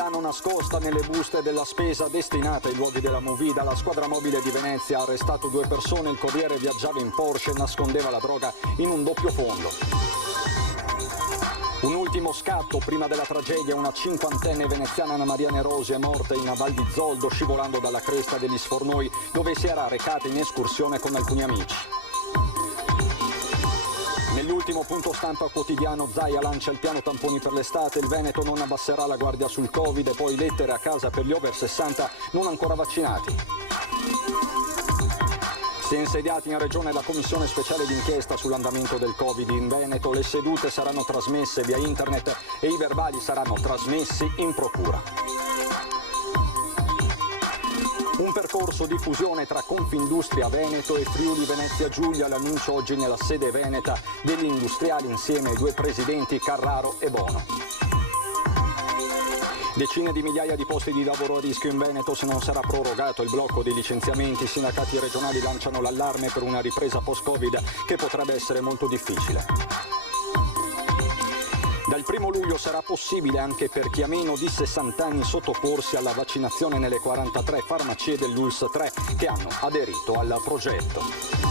Milano nascosta nelle buste della spesa destinate ai luoghi della movida. La squadra mobile di Venezia ha arrestato 2 persone, il corriere viaggiava in Porsche e nascondeva la droga in un doppio fondo. Un ultimo scatto prima della tragedia: una 50enne veneziana, Anna Maria Nerosi, è morta in Val di Zoldo scivolando dalla cresta degli Sfornoi, dove si era recata in escursione con alcuni amici. Nell'ultimo punto stampa quotidiano, Zaia lancia il piano tamponi per l'estate, il Veneto non abbasserà la guardia sul Covid, e poi lettere a casa per gli over 60 non ancora vaccinati. Si è insediata in Regione la Commissione Speciale d'inchiesta sull'andamento del Covid in Veneto. Le sedute saranno trasmesse via internet e i verbali saranno trasmessi in procura. Un percorso di fusione tra Confindustria Veneto e Friuli Venezia Giulia, l'annuncio oggi nella sede veneta degli industriali insieme ai 2 presidenti Carraro e Bono. Decine di migliaia di posti di lavoro a rischio in Veneto se non sarà prorogato il blocco dei licenziamenti. I sindacati regionali lanciano l'allarme per una ripresa post-Covid che potrebbe essere molto difficile. Dal 1° luglio sarà possibile anche per chi ha meno di 60 anni sottoporsi alla vaccinazione nelle 43 farmacie dell'ULSS 3 che hanno aderito al progetto.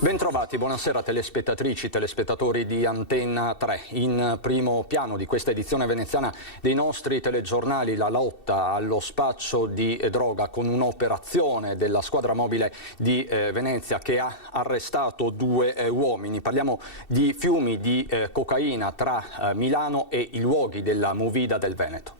Bentrovati, buonasera telespettatrici, telespettatori di Antenna 3. In primo piano di questa edizione veneziana dei nostri telegiornali, la lotta allo spaccio di droga con un'operazione della squadra mobile di Venezia che ha arrestato 2 uomini. Parliamo di fiumi di cocaina tra Milano e i luoghi della movida del Veneto.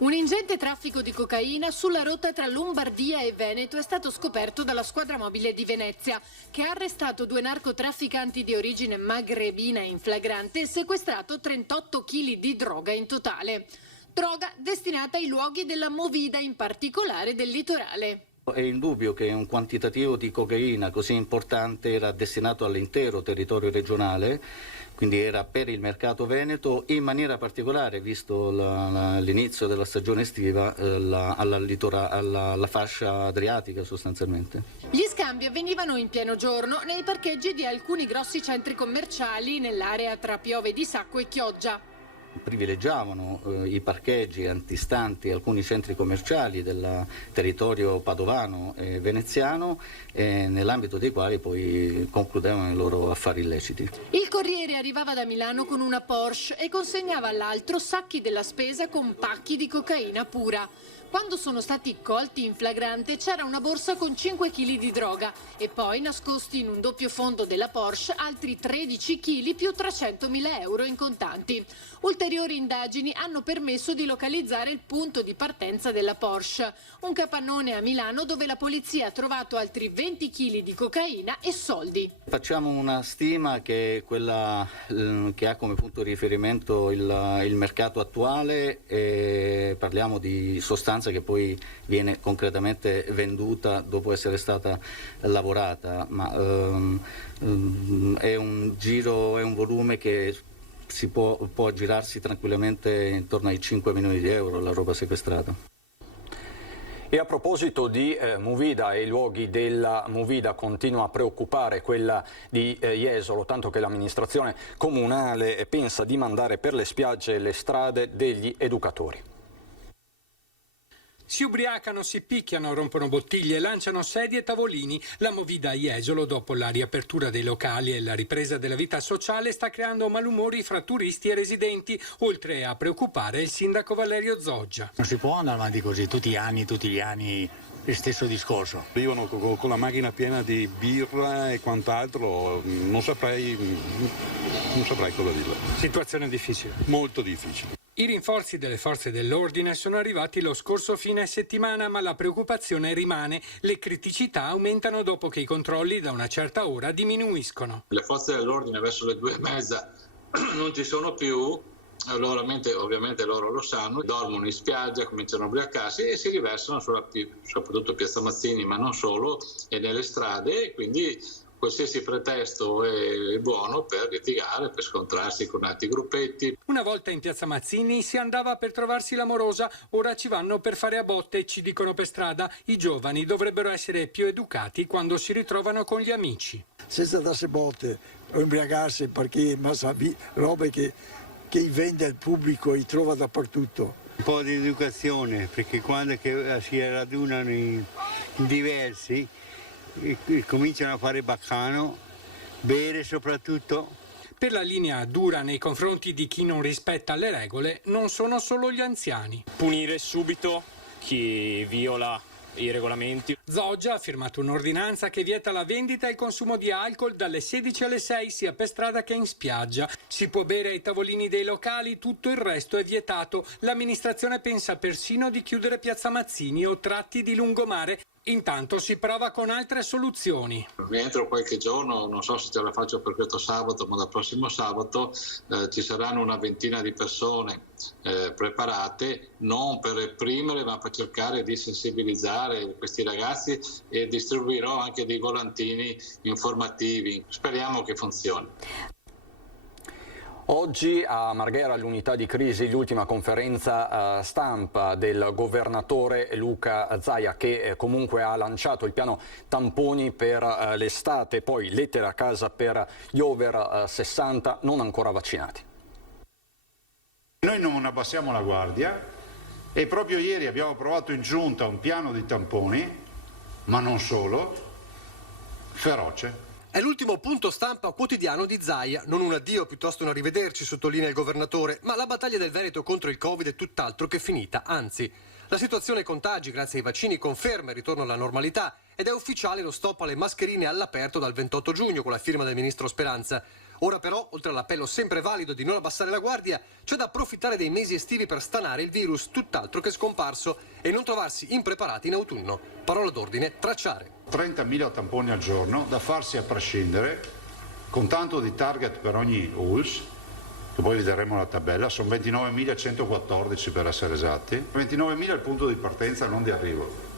Un ingente traffico di cocaina sulla rotta tra Lombardia e Veneto è stato scoperto dalla squadra mobile di Venezia, che ha arrestato 2 narcotrafficanti di origine magrebina in flagrante e sequestrato 38 kg di droga in totale. Droga destinata ai luoghi della movida, in particolare del litorale. È indubbio che un quantitativo di cocaina così importante era destinato all'intero territorio regionale, quindi era per il mercato veneto, in maniera particolare, visto l'inizio della stagione estiva, alla fascia adriatica sostanzialmente. Gli scambi avvenivano in pieno giorno nei parcheggi di alcuni grossi centri commerciali nell'area tra Piove di Sacco e Chioggia. Privilegiavano i parcheggi antistanti alcuni centri commerciali del territorio padovano e veneziano, nell'ambito dei quali poi concludevano i loro affari illeciti. Il corriere arrivava da Milano con una Porsche e consegnava all'altro sacchi della spesa con pacchi di cocaina pura. Quando sono stati colti in flagrante c'era una borsa con 5 kg di droga e poi nascosti in un doppio fondo della Porsche altri 13 kg più 300.000 euro in contanti. Ulteriori indagini hanno permesso di localizzare il punto di partenza della Porsche, un capannone a Milano dove la polizia ha trovato altri 20 kg di cocaina e soldi. Facciamo una stima che è quella che ha come punto di riferimento il mercato attuale, e parliamo di sostanze che poi viene concretamente venduta dopo essere stata lavorata, ma è un volume che può girarsi tranquillamente intorno ai 5 milioni di euro la roba sequestrata. E a proposito di movida e i luoghi della movida, continua a preoccupare quella di Jesolo, tanto che l'amministrazione comunale pensa di mandare per le spiagge e le strade degli educatori. Si ubriacano, si picchiano, rompono bottiglie, lanciano sedie e tavolini. La movida a Jesolo, dopo la riapertura dei locali e la ripresa della vita sociale, sta creando malumori fra turisti e residenti, oltre a preoccupare il sindaco Valerio Zoggia. Non si può andare avanti così tutti gli anni il stesso discorso. Vivono con la macchina piena di birra e quant'altro, non saprei cosa dirle. Situazione difficile. Molto difficile. I rinforzi delle forze dell'ordine sono arrivati lo scorso fine settimana, ma la preoccupazione rimane. Le criticità aumentano dopo che i controlli da una certa ora diminuiscono. Le forze dell'ordine verso le 2:30 non ci sono più. Ovviamente loro lo sanno, dormono in spiaggia, cominciano a ubriacarsi e si riversano soprattutto Piazza Mazzini, ma non solo, e nelle strade, e quindi qualsiasi pretesto è buono per litigare, per scontrarsi con altri gruppetti. Una volta in Piazza Mazzini si andava per trovarsi l'amorosa, ora ci vanno per fare a botte, ci dicono per strada. I giovani dovrebbero essere più educati quando si ritrovano con gli amici. Senza darsi botte, ubriacarsi perché robe che vende al pubblico e trova dappertutto. Un po' di educazione, perché quando si radunano in diversi e cominciano a fare baccano, bere soprattutto. Per la linea dura nei confronti di chi non rispetta le regole non sono solo gli anziani. Punire subito chi viola i regolamenti. Zoggia ha firmato un'ordinanza che vieta la vendita e il consumo di alcol dalle 16 alle 6 sia per strada che in spiaggia. Si può bere ai tavolini dei locali, tutto il resto è vietato. L'amministrazione pensa persino di chiudere Piazza Mazzini o tratti di lungomare. Intanto si prova con altre soluzioni. Entro qualche giorno, non so se ce la faccio per questo sabato, ma dal prossimo sabato ci saranno una ventina di persone preparate, non per reprimere ma per cercare di sensibilizzare questi ragazzi, e distribuirò anche dei volantini informativi. Speriamo che funzioni. Oggi a Marghera, all'unità di crisi, l'ultima conferenza stampa del governatore Luca Zaia, che comunque ha lanciato il piano tamponi per l'estate, poi lettere a casa per gli over 60 non ancora vaccinati. Noi non abbassiamo la guardia e proprio ieri abbiamo approvato in giunta un piano di tamponi, ma non solo, feroce. È l'ultimo punto stampa quotidiano di Zaia, non un addio, piuttosto un arrivederci, sottolinea il governatore, ma la battaglia del Veneto contro il Covid è tutt'altro che finita, anzi. La situazione contagi grazie ai vaccini conferma il ritorno alla normalità ed è ufficiale lo stop alle mascherine all'aperto dal 28 giugno con la firma del ministro Speranza. Ora però, oltre all'appello sempre valido di non abbassare la guardia, c'è da approfittare dei mesi estivi per stanare il virus, tutt'altro che scomparso, e non trovarsi impreparati in autunno. Parola d'ordine, tracciare. 30.000 tamponi al giorno, da farsi a prescindere, con tanto di target per ogni ULS, che poi vedremo la tabella, sono 29.114 per essere esatti. 29.000 è il punto di partenza, non di arrivo.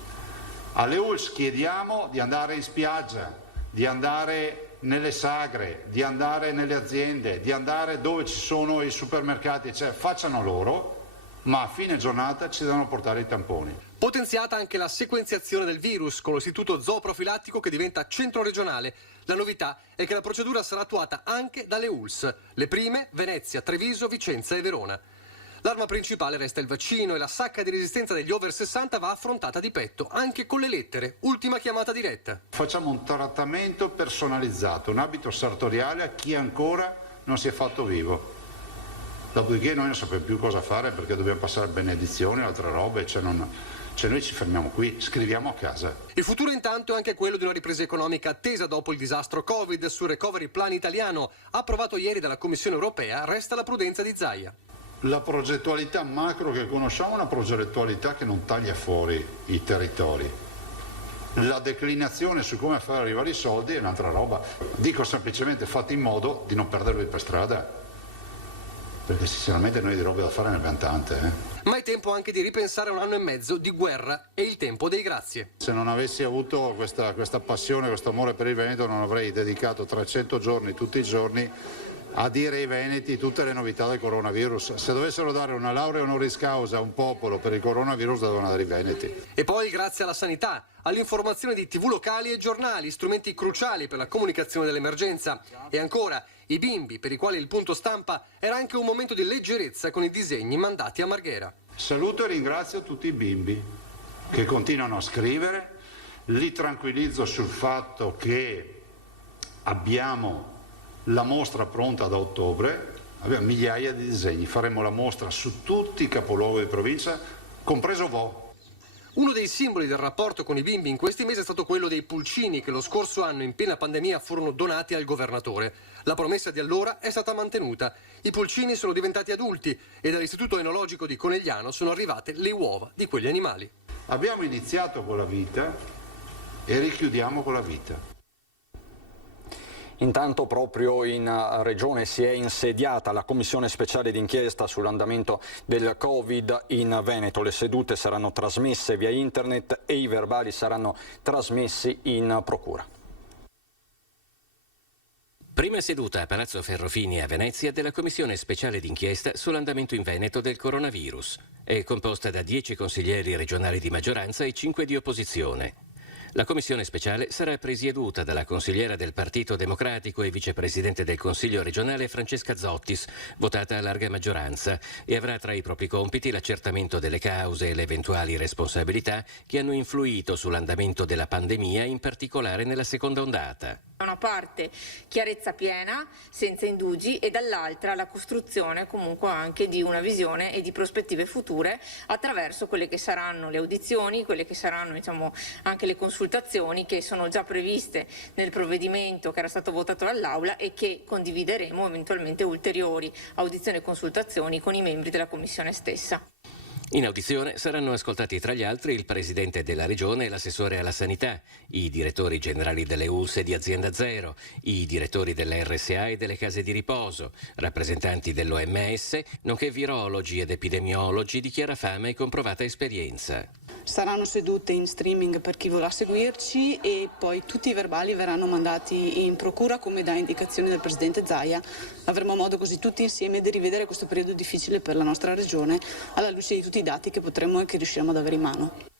Alle ULS chiediamo di andare in spiaggia, di andare nelle sagre, di andare nelle aziende, di andare dove ci sono i supermercati, cioè facciano loro, ma a fine giornata ci devono portare i tamponi. Potenziata anche la sequenziazione del virus con l'istituto zooprofilattico che diventa centro regionale. La novità è che la procedura sarà attuata anche dalle ULS, le prime Venezia, Treviso, Vicenza e Verona. L'arma principale resta il vaccino e la sacca di resistenza degli over 60 va affrontata di petto, anche con le lettere. Ultima chiamata diretta. Facciamo un trattamento personalizzato, un abito sartoriale a chi ancora non si è fatto vivo. Dopodiché noi non sappiamo più cosa fare perché dobbiamo passare benedizioni e altre robe, cioè noi ci fermiamo qui, scriviamo a casa. Il futuro intanto è anche quello di una ripresa economica attesa dopo il disastro Covid. Sul recovery plan italiano, approvato ieri dalla Commissione europea, resta la prudenza di Zaia. La progettualità macro che conosciamo è una progettualità che non taglia fuori i territori. La declinazione su come far arrivare i soldi è un'altra roba. Dico semplicemente fate in modo di non perdervi per strada, perché sinceramente noi di robe da fare ne abbiamo tante. Ma è tempo anche di ripensare a un anno e mezzo di guerra e il tempo dei grazie. Se non avessi avuto questa passione, questo amore per il Veneto, non avrei dedicato 300 giorni tutti i giorni a dire ai veneti tutte le novità del coronavirus. Se dovessero dare una laurea honoris causa a un popolo per il coronavirus, devono dare i veneti. E poi grazie alla sanità, all'informazione di TV locali e giornali, strumenti cruciali per la comunicazione dell'emergenza. E ancora i bimbi, per i quali il punto stampa era anche un momento di leggerezza con i disegni mandati a Marghera. Saluto e ringrazio tutti i bimbi che continuano a scrivere, li tranquillizzo sul fatto che abbiamo la mostra pronta da ottobre, abbiamo migliaia di disegni, faremo la mostra su tutti i capoluoghi di provincia, compreso Vo. Uno dei simboli del rapporto con i bimbi in questi mesi è stato quello dei pulcini che lo scorso anno in piena pandemia furono donati al governatore. La promessa di allora è stata mantenuta. I pulcini sono diventati adulti e dall'Istituto Enologico di Conegliano sono arrivate le uova di quegli animali. Abbiamo iniziato con la vita e richiudiamo con la vita. Intanto proprio in Regione si è insediata la Commissione speciale d'inchiesta sull'andamento del Covid in Veneto. Le sedute saranno trasmesse via internet e i verbali saranno trasmessi in procura. Prima seduta a Palazzo Ferrofini a Venezia della Commissione speciale d'inchiesta sull'andamento in Veneto del coronavirus. È composta da 10 consiglieri regionali di maggioranza e 5 di opposizione. La commissione speciale sarà presieduta dalla consigliera del Partito Democratico e vicepresidente del Consiglio regionale Francesca Zottis, votata a larga maggioranza, e avrà tra i propri compiti l'accertamento delle cause e le eventuali responsabilità che hanno influito sull'andamento della pandemia, in particolare nella seconda ondata. Da una parte chiarezza piena, senza indugi, e dall'altra la costruzione comunque anche di una visione e di prospettive future attraverso quelle che saranno le audizioni, quelle che saranno anche le consultazioni che sono già previste nel provvedimento che era stato votato dall'Aula e che condivideremo eventualmente ulteriori audizioni e consultazioni con i membri della Commissione stessa. In audizione saranno ascoltati tra gli altri il Presidente della Regione e l'assessore alla Sanità, i direttori generali delle ULSS e di Azienda Zero, i direttori delle RSA e delle case di riposo, rappresentanti dell'OMS, nonché virologi ed epidemiologi di chiara fama e comprovata esperienza. Saranno sedute in streaming per chi vorrà seguirci e poi tutti i verbali verranno mandati in procura come da indicazione del Presidente Zaia. Avremo modo così tutti insieme di rivedere questo periodo difficile per la nostra regione alla luce di tutti i dati che potremo e che riusciremo ad avere in mano.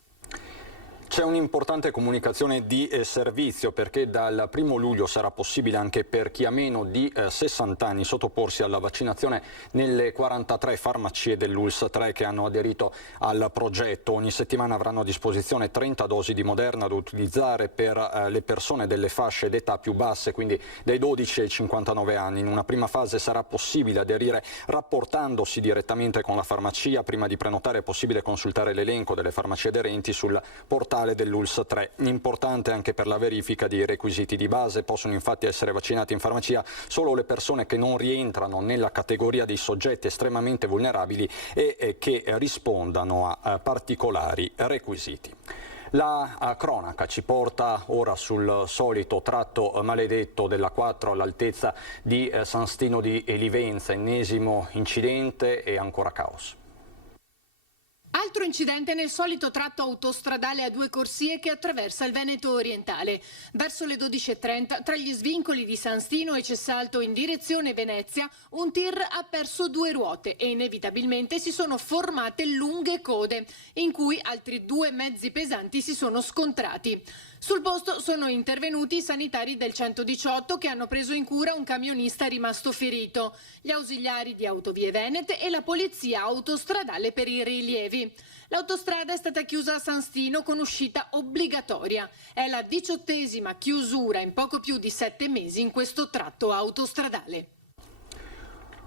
C'è un'importante comunicazione di servizio, perché dal 1° luglio sarà possibile anche per chi ha meno di 60 anni sottoporsi alla vaccinazione nelle 43 farmacie dell'ULSS 3 che hanno aderito al progetto. Ogni settimana avranno a disposizione 30 dosi di Moderna da utilizzare per le persone delle fasce d'età più basse, quindi dai 12 ai 59 anni. In una prima fase sarà possibile aderire rapportandosi direttamente con la farmacia. Prima di prenotare è possibile consultare l'elenco delle farmacie aderenti sul portale dell'ULSS 3. Importante anche per la verifica dei requisiti di base. Possono infatti essere vaccinati in farmacia solo le persone che non rientrano nella categoria dei soggetti estremamente vulnerabili e che rispondano a particolari requisiti. La cronaca ci porta ora sul solito tratto maledetto della 4 all'altezza di San Stino di Livenza, ennesimo incidente e ancora caos. Altro incidente nel solito tratto autostradale a 2 corsie che attraversa il Veneto orientale. Verso le 12:30, tra gli svincoli di San Stino e Cessalto in direzione Venezia, un tir ha perso 2 ruote e inevitabilmente si sono formate lunghe code, in cui altri 2 mezzi pesanti si sono scontrati. Sul posto sono intervenuti i sanitari del 118 che hanno preso in cura un camionista rimasto ferito, gli ausiliari di Autovie Venete e la polizia autostradale per i rilievi. L'autostrada è stata chiusa a San Stino con uscita obbligatoria. È la 18ª chiusura in poco più di 7 mesi in questo tratto autostradale.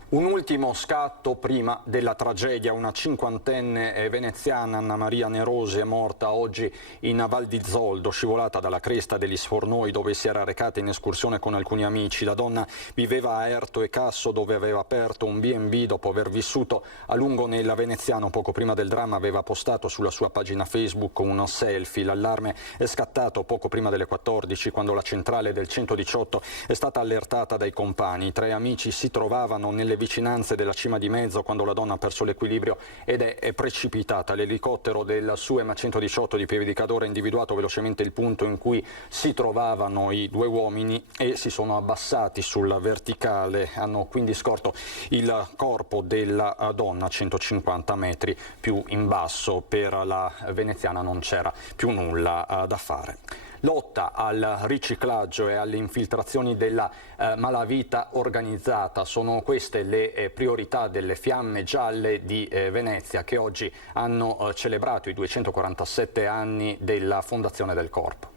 Un ultimo scatto prima della tragedia. Una 50enne veneziana, Anna Maria Nerosi, è morta oggi in Val di Zoldo, scivolata dalla cresta degli Sfornoi dove si era recata in escursione con alcuni amici. La donna viveva a Erto e Casso, dove aveva aperto un B&B dopo aver vissuto a lungo nel veneziano. Poco prima del dramma aveva postato sulla sua pagina Facebook un selfie. L'allarme è scattato poco prima delle 14, quando la centrale del 118 è stata allertata dai compagni. I 3 amici si trovavano nelle vicinanze della Cima di Mezzo quando la donna ha perso l'equilibrio ed è precipitata. L'elicottero del SUEM 118 di Pieve di Cadore ha individuato velocemente il punto in cui si trovavano i 2 uomini e si sono abbassati sul verticale. Hanno quindi scorto il corpo della donna a 150 metri più in basso. Per la veneziana non c'era più nulla da fare. Lotta al riciclaggio e alle infiltrazioni della malavita organizzata. Sono queste le priorità delle Fiamme Gialle di Venezia, che oggi hanno celebrato i 247 anni della fondazione del corpo.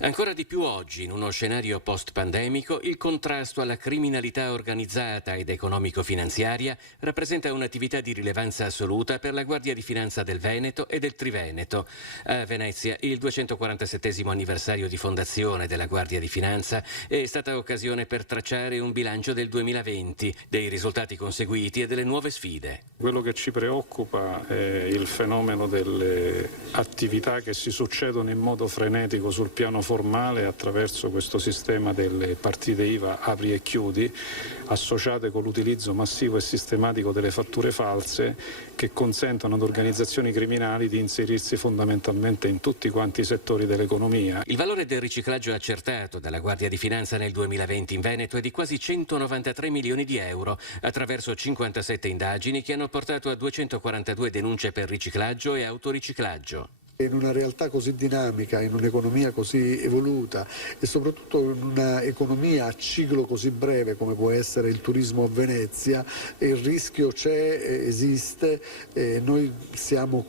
Ancora di più oggi, in uno scenario post-pandemico, il contrasto alla criminalità organizzata ed economico-finanziaria rappresenta un'attività di rilevanza assoluta per la Guardia di Finanza del Veneto e del Triveneto. A Venezia, il 247° anniversario di fondazione della Guardia di Finanza è stata occasione per tracciare un bilancio del 2020, dei risultati conseguiti e delle nuove sfide. Quello che ci preoccupa è il fenomeno delle attività che si succedono in modo frenetico sul piano formale attraverso questo sistema delle partite IVA apri e chiudi, associate con l'utilizzo massivo e sistematico delle fatture false che consentono ad organizzazioni criminali di inserirsi fondamentalmente in tutti quanti i settori dell'economia. Il valore del riciclaggio accertato dalla Guardia di Finanza nel 2020 in Veneto è di quasi 193 milioni di euro, attraverso 57 indagini che hanno portato a 242 denunce per riciclaggio e autoriciclaggio. In una realtà così dinamica, in un'economia così evoluta e soprattutto in un'economia a ciclo così breve come può essere il turismo a Venezia, il rischio c'è, esiste, e noi siamo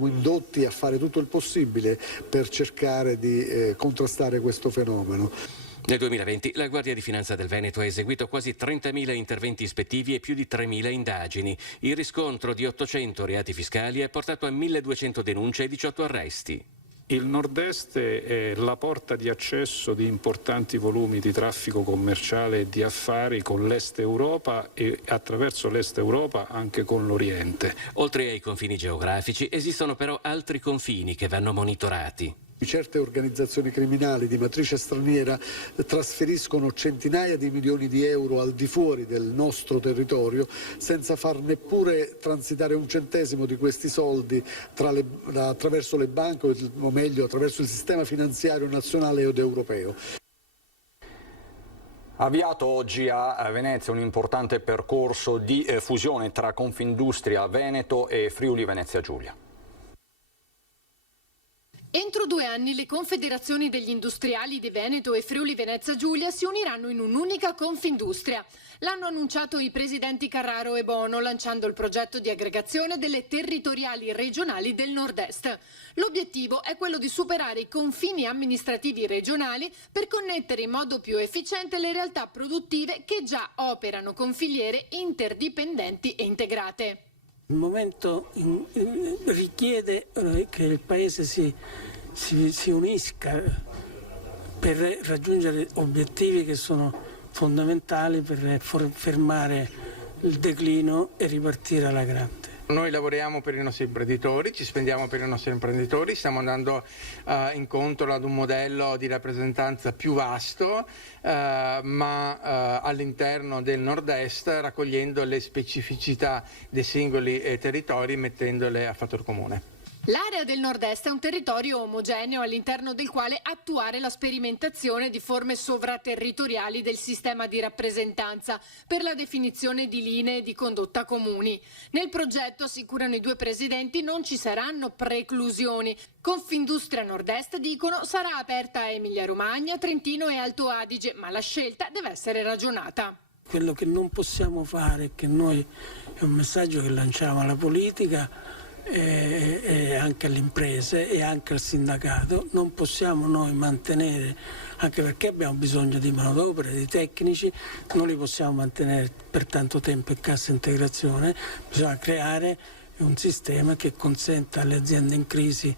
indotti a fare tutto il possibile per cercare di contrastare questo fenomeno. Nel 2020 la Guardia di Finanza del Veneto ha eseguito quasi 30.000 interventi ispettivi e più di 3.000 indagini. Il riscontro di 800 reati fiscali ha portato a 1.200 denunce e 18 arresti. Il nord-est è la porta di accesso di importanti volumi di traffico commerciale e di affari con l'Est Europa e attraverso l'Est Europa anche con l'Oriente. Oltre ai confini geografici esistono però altri confini che vanno monitorati. Certe organizzazioni criminali di matrice straniera trasferiscono centinaia di milioni di euro al di fuori del nostro territorio senza far neppure transitare un centesimo di questi soldi attraverso le banche o meglio attraverso il sistema finanziario nazionale ed europeo. Avviato oggi a Venezia un importante percorso di fusione tra Confindustria Veneto e Friuli Venezia Giulia. Entro 2 anni le confederazioni degli industriali di Veneto e Friuli Venezia Giulia si uniranno in un'unica Confindustria. L'hanno annunciato i presidenti Carraro e Bono lanciando il progetto di aggregazione delle territoriali regionali del nord-est. L'obiettivo è quello di superare i confini amministrativi regionali per connettere in modo più efficiente le realtà produttive che già operano con filiere interdipendenti e integrate. Il momento richiede che il Paese si unisca per raggiungere obiettivi che sono fondamentali per fermare il declino e ripartire alla grande. Noi lavoriamo per i nostri imprenditori, ci spendiamo per i nostri imprenditori, stiamo andando incontro ad un modello di rappresentanza più vasto, ma all'interno del nord-est, raccogliendo le specificità dei singoli territori e mettendole a fattor comune. L'area del nord-est è un territorio omogeneo all'interno del quale attuare la sperimentazione di forme sovraterritoriali del sistema di rappresentanza per la definizione di linee di condotta comuni. Nel progetto, assicurano i 2 presidenti, non ci saranno preclusioni. Confindustria Nord-Est, dicono, sarà aperta a Emilia-Romagna, Trentino e Alto Adige, ma la scelta deve essere ragionata. Quello che non possiamo fare, che noi è un messaggio che lanciamo alla politica e anche alle imprese e anche al sindacato, non possiamo noi mantenere, anche perché abbiamo bisogno di manodopera, di tecnici, non li possiamo mantenere per tanto tempo in cassa integrazione, bisogna creare un sistema che consenta alle aziende in crisi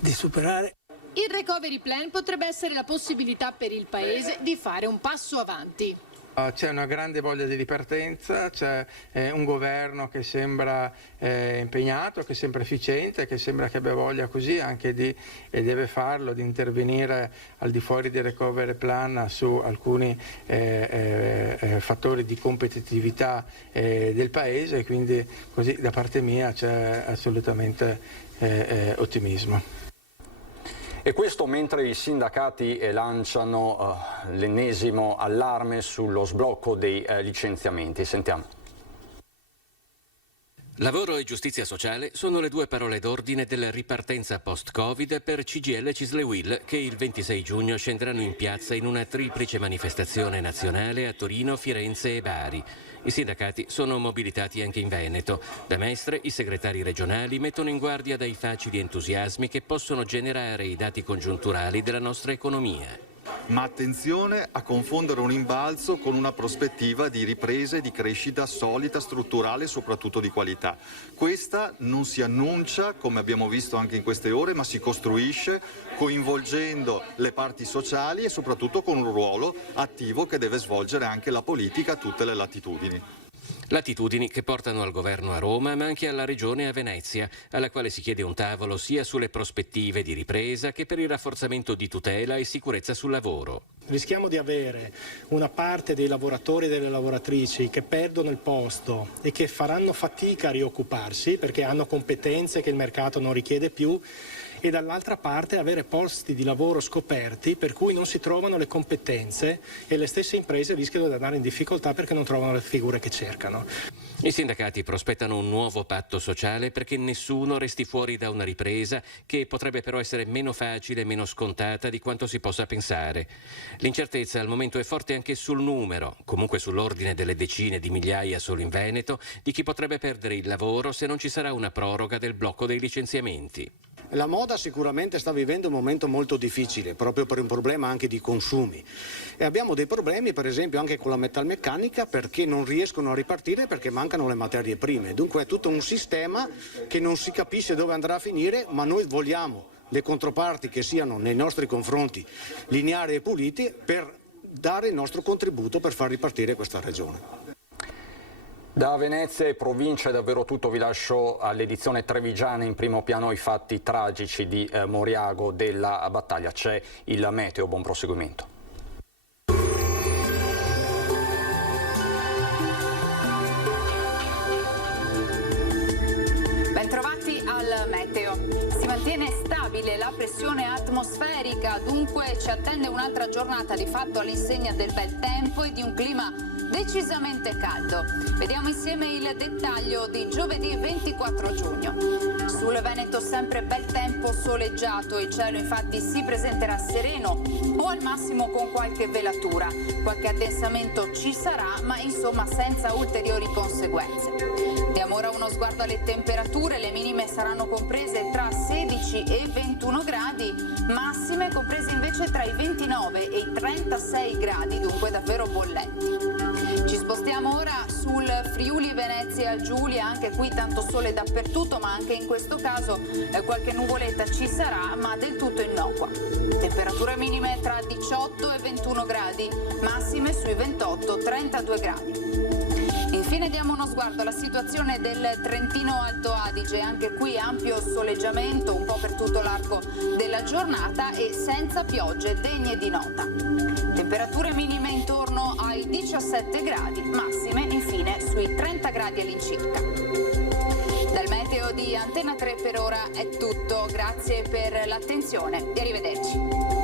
di superare. Il recovery plan potrebbe essere la possibilità per il Paese di fare un passo avanti. C'è una grande voglia di ripartenza, c'è un governo che sembra impegnato, che sembra efficiente, che sembra che abbia voglia così anche e deve farlo, di intervenire al di fuori del recovery plan su alcuni fattori di competitività del Paese, quindi così da parte mia c'è assolutamente ottimismo. E questo mentre i sindacati lanciano l'ennesimo allarme sullo sblocco dei licenziamenti. Sentiamo. Lavoro e giustizia sociale sono le 2 parole d'ordine della ripartenza post-Covid per CGIL e Cisle Uil, che il 26 giugno scenderanno in piazza in una triplice manifestazione nazionale a Torino, Firenze e Bari. I sindacati sono mobilitati anche in Veneto. Da Mestre i segretari regionali mettono in guardia dai facili entusiasmi che possono generare i dati congiunturali della nostra economia. Ma attenzione a confondere un imbalzo con una prospettiva di ripresa e di crescita solida, strutturale e soprattutto di qualità. Questa non si annuncia, come abbiamo visto anche in queste ore, ma si costruisce coinvolgendo le parti sociali e soprattutto con un ruolo attivo che deve svolgere anche la politica a tutte le latitudini. Latitudini che portano al governo a Roma ma anche alla regione a Venezia, alla quale si chiede un tavolo sia sulle prospettive di ripresa che per il rafforzamento di tutela e sicurezza sul lavoro. Rischiamo di avere una parte dei lavoratori e delle lavoratrici che perdono il posto e che faranno fatica a rioccuparsi perché hanno competenze che il mercato non richiede più, e dall'altra parte avere posti di lavoro scoperti per cui non si trovano le competenze e le stesse imprese rischiano di andare in difficoltà perché non trovano le figure che cercano. I sindacati prospettano un nuovo patto sociale perché nessuno resti fuori da una ripresa che potrebbe però essere meno facile e meno scontata di quanto si possa pensare. L'incertezza al momento è forte anche sul numero, comunque sull'ordine delle decine di migliaia solo in Veneto, di chi potrebbe perdere il lavoro se non ci sarà una proroga del blocco dei licenziamenti. La moda sicuramente sta vivendo un momento molto difficile, proprio per un problema anche di consumi. E abbiamo dei problemi, per esempio, anche con la metalmeccanica, perché non riescono a ripartire perché mancano le materie prime. Dunque è tutto un sistema che non si capisce dove andrà a finire, ma noi vogliamo le controparti che siano nei nostri confronti lineari e puliti per dare il nostro contributo per far ripartire questa regione. Da Venezia e provincia è davvero tutto, vi lascio all'edizione trevigiana. In primo piano i fatti tragici di Moriago della battaglia. C'è il meteo, buon proseguimento. Bentrovati al meteo. Si mantiene stabile la pressione atmosferica, dunque ci attende un'altra giornata di fatto all'insegna del bel tempo e di un clima decisamente caldo. Vediamo insieme il dettaglio di giovedì 24 giugno. Sul Veneto sempre bel tempo soleggiato, il cielo infatti si presenterà sereno o al massimo con qualche velatura. Qualche addensamento ci sarà, ma insomma senza ulteriori conseguenze. Diamo ora uno sguardo alle temperature, le minime saranno comprese tra 16 e 21 gradi, massime comprese invece tra i 29 e i 36 gradi, dunque davvero bollenti. Ci spostiamo ora sul Friuli Venezia Giulia, anche qui tanto sole dappertutto, ma anche in questo caso qualche nuvoletta ci sarà, ma del tutto innocua. Temperature minime tra 18 e 21 gradi, massime sui 28-32 gradi. Infine diamo uno sguardo alla situazione del Trentino Alto Adige, anche qui ampio soleggiamento un po' per tutto l'arco della giornata e senza piogge degne di nota. Temperature minime intorno ai 17 gradi, massime infine sui 30 gradi all'incirca. Dal meteo di Antena 3 per ora è tutto, grazie per l'attenzione e arrivederci.